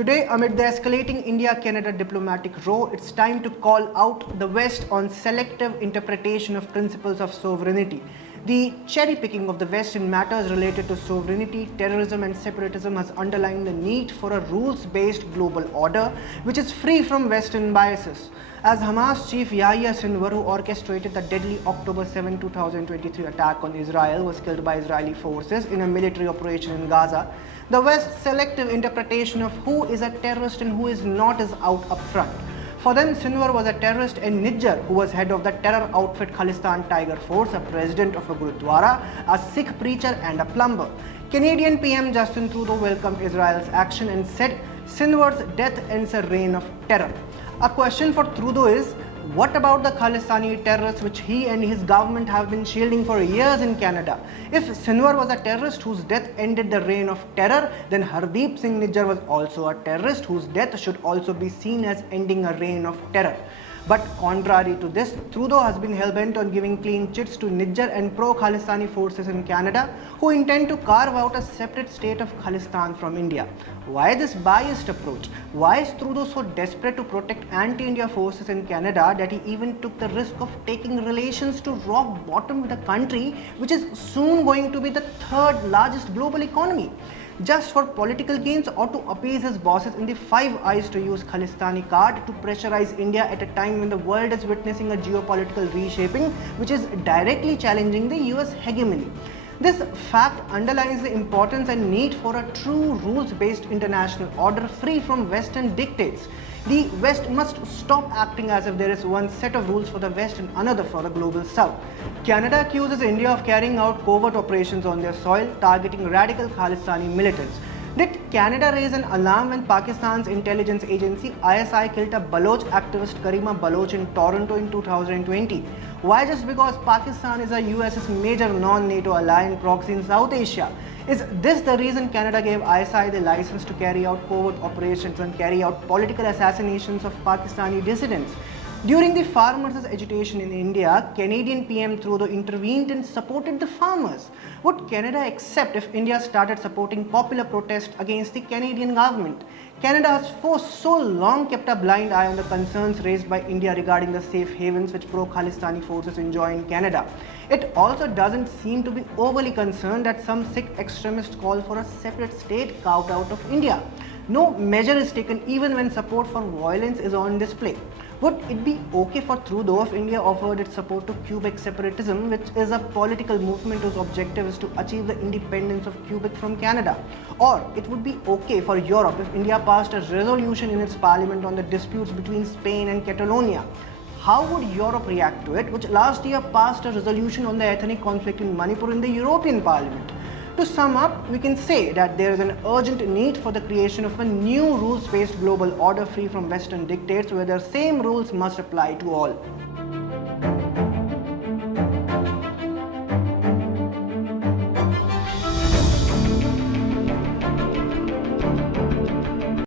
Today, amid the escalating India-Canada diplomatic row, it's time to call out the West on selective interpretation of principles of sovereignty. The cherry-picking of the West in matters related to sovereignty, terrorism and separatism has underlined the need for a rules-based global order which is free from Western biases. As Hamas chief Yahya Sinwar, who orchestrated the deadly October 7, 2023 attack on Israel, was killed by Israeli forces in a military operation in Gaza, the West's selective interpretation of who is a terrorist and who is not is out up front. For them, Sinwar was a terrorist and Nijjar, who was head of the terror outfit Khalistan Tiger Force, a president of a gurdwara, a Sikh preacher and a plumber. Canadian PM Justin Trudeau welcomed Israel's action and said Sinwar's death ends a reign of terror. A question for Trudeau is, what about the Khalistani terrorists which he and his government have been shielding for years in Canada? If Sinwar was a terrorist whose death ended the reign of terror, then Hardeep Singh Nijjar was also a terrorist whose death should also be seen as ending a reign of terror. But contrary to this, Trudeau has been hell-bent on giving clean chits to Nijjar and pro-Khalistani forces in Canada who intend to carve out a separate state of Khalistan from India. Why this biased approach? Why is Trudeau so desperate to protect anti-India forces in Canada that he even took the risk of taking relations to rock bottom with a country which is soon going to be the third largest global economy? Just for political gains or to appease his bosses in the Five Eyes to use Khalistani card to pressurize India at a time when the world is witnessing a geopolitical reshaping which is directly challenging the US hegemony. This fact underlines the importance and need for a true rules-based international order free from Western dictates. The West must stop acting as if there is one set of rules for the West and another for the global South. Canada accuses India of carrying out covert operations on their soil, targeting radical Khalistani militants. Did Canada raise an alarm when Pakistan's intelligence agency ISI killed a Baloch activist Karima Baloch in Toronto in 2020? Why just because Pakistan is a US's major non-NATO ally and proxy in South Asia? Is this the reason Canada gave ISI the license to carry out covert operations and carry out political assassinations of Pakistani dissidents? During the farmers' agitation in India, Canadian PM Trudeau intervened and supported the farmers. Would Canada accept if India started supporting popular protest against the Canadian government? Canada has for so long kept a blind eye on the concerns raised by India regarding the safe havens which pro-Khalistani forces enjoy in Canada. It also doesn't seem to be overly concerned that some Sikh extremists call for a separate state carved out of India. No measure is taken even when support for violence is on display. Would it be okay for Trudeau if India offered its support to Quebec separatism, which is a political movement whose objective is to achieve the independence of Quebec from Canada? Or it would be okay for Europe if India passed a resolution in its parliament on the disputes between Spain and Catalonia? How would Europe react to it, which last year passed a resolution on the ethnic conflict in Manipur in the European Parliament? To sum up, we can say that there is an urgent need for the creation of a new rules-based global order free from Western dictates where the same rules must apply to all.